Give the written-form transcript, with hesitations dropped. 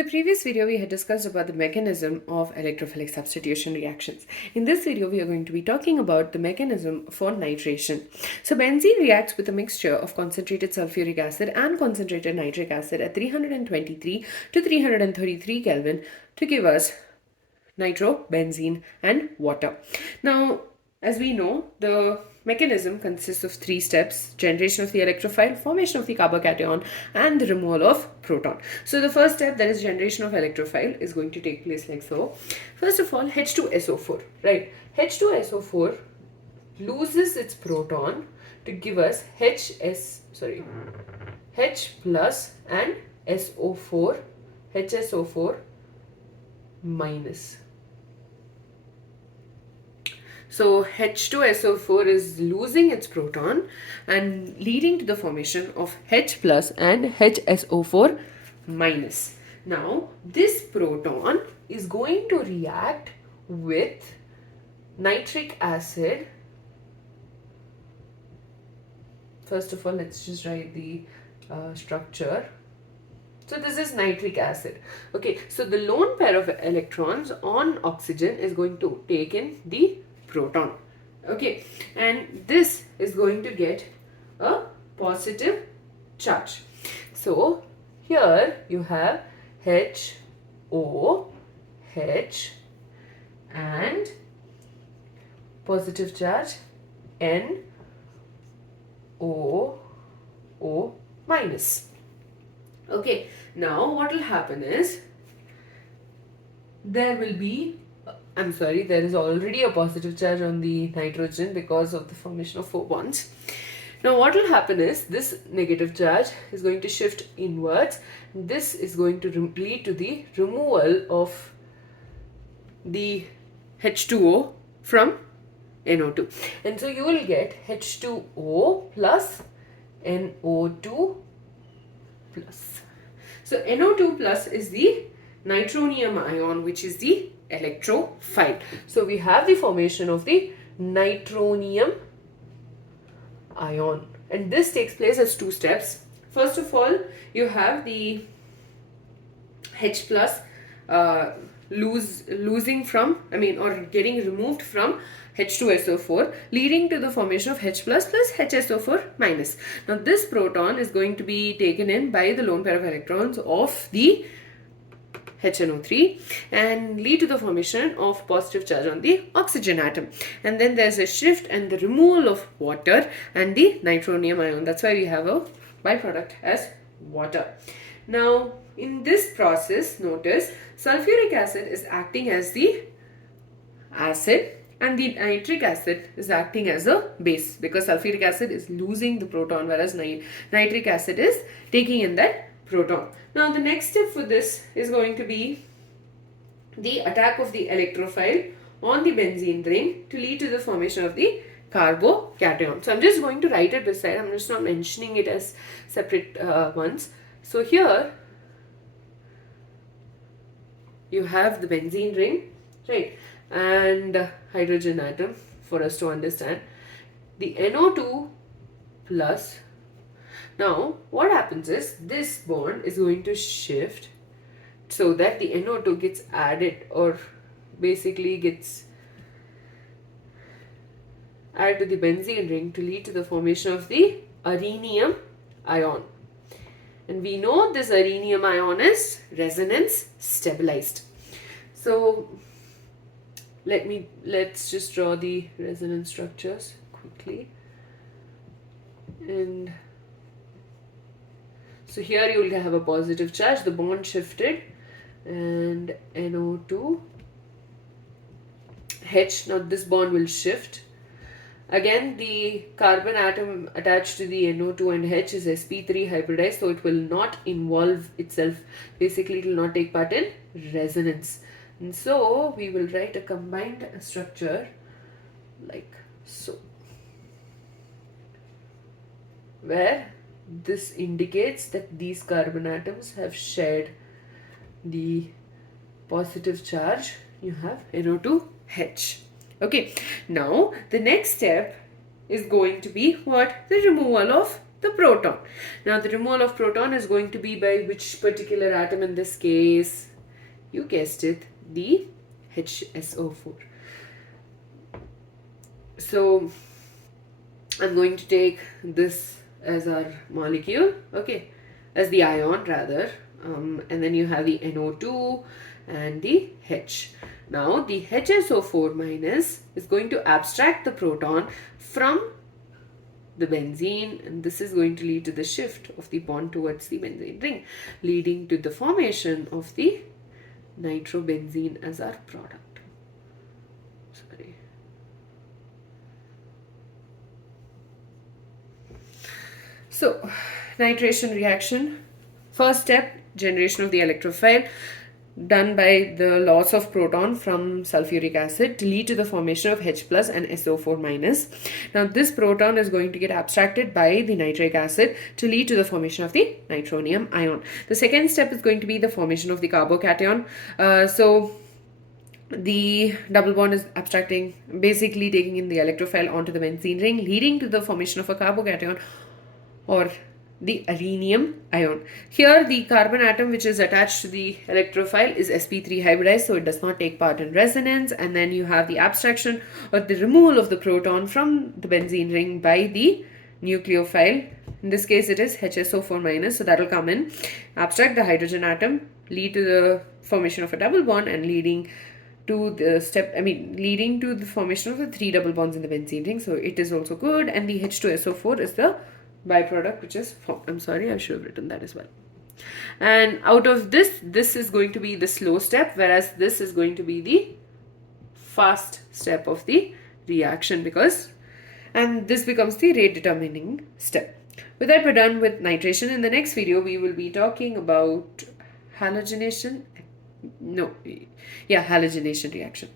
the previous video, we had discussed about the mechanism of electrophilic substitution reactions. In this video, we are going to be talking about the mechanism for nitration. So benzene reacts with a mixture of concentrated sulfuric acid and concentrated nitric acid at 323 to 333 Kelvin to give us nitrobenzene and water. Now, as we know, the mechanism consists of three steps: generation of the electrophile, formation of the carbocation, and the removal of proton. So the first step, that is generation of electrophile, is going to take place like so. First of all, H2SO4, right? H2SO4 loses its proton to give us H plus and SO4, HSO4 minus. So H2SO4 is losing its proton and leading to the formation of H plus and HSO4 minus. Now this proton is going to react with nitric acid. First of all, let's just write the structure. So this is nitric acid. Okay, so the lone pair of electrons on oxygen is going to take in the proton. Okay, and this is going to get a positive charge. So here you have HO, H, and positive charge N, O, O minus. Okay, now what will happen is there is already a positive charge on the nitrogen because of the formation of 4 bonds. Now what will happen is this negative charge is going to shift inwards. This is going to lead to the removal of the H2O from NO2. And so you will get H2O plus NO2 plus. So NO2 plus is the nitronium ion, which is the electrophile. So we have the formation of the nitronium ion, and this takes place as 2 steps. First of all, you have the H plus getting removed from H2SO4, leading to the formation of H plus plus HSO4 minus. Now this proton is going to be taken in by the lone pair of electrons of the HNO3 and lead to the formation of positive charge on the oxygen atom. And then there's a shift and the removal of water and the nitronium ion. That's why we have a byproduct as water. Now in this process, notice sulfuric acid is acting as the acid and the nitric acid is acting as a base, because sulfuric acid is losing the proton whereas nitric acid is taking in that proton. Now the next step for this is going to be the attack of the electrophile on the benzene ring to lead to the formation of the carbocation. So I'm just going to write it beside, I'm just not mentioning it as separate ones. So here you have the benzene ring, right, and hydrogen atom for us to understand. The NO2 plus. Now what happens is this bond is going to shift so that the NO2 gets added, or basically gets added to the benzene ring to lead to the formation of the arenium ion. And we know this arenium ion is resonance stabilized. So let's just draw the resonance structures quickly. And so here you will have a positive charge, the bond shifted, and NO2 H. Now this bond will shift. Again, the carbon atom attached to the NO2 and H is sp3 hybridized, so it will not involve itself. Basically, it will not take part in resonance. And so we will write a combined structure like so, where this indicates that these carbon atoms have shared the positive charge. You have NO2H. Okay, now the next step is going to be what? The removal of the proton. Now the removal of proton is going to be by which particular atom in this case? You guessed it, the HSO4. So I'm going to take this as our molecule, okay, as the ion rather, and then you have the NO2 and the H. Now the HSO4 minus is going to abstract the proton from the benzene, and this is going to lead to the shift of the bond towards the benzene ring, leading to the formation of the nitrobenzene as our product. Sorry. So, nitration reaction. First step, generation of the electrophile, done by the loss of proton from sulfuric acid to lead to the formation of H plus and SO4 minus. Now this proton is going to get abstracted by the nitric acid to lead to the formation of the nitronium ion. The second step is going to be the formation of the carbocation. So the double bond is abstracting, basically taking in the electrophile onto the benzene ring, leading to the formation of a carbocation or the arenium ion. Here the carbon atom which is attached to the electrophile is sp3 hybridized, so it does not take part in resonance, and then you have the abstraction or the removal of the proton from the benzene ring by the nucleophile. In this case it is HSO4 minus, so that will come in, abstract the hydrogen atom, lead to the formation of a double bond, and leading to the formation of the 3 double bonds in the benzene ring. So it is also good, and the H2SO4 is the byproduct which is formed. I'm sorry, I should have written that as well. And out of this is going to be the slow step, whereas this is going to be the fast step of the reaction, and this becomes the rate determining step. With that, we're done with nitration. In the next video, we will be talking about halogenation reaction.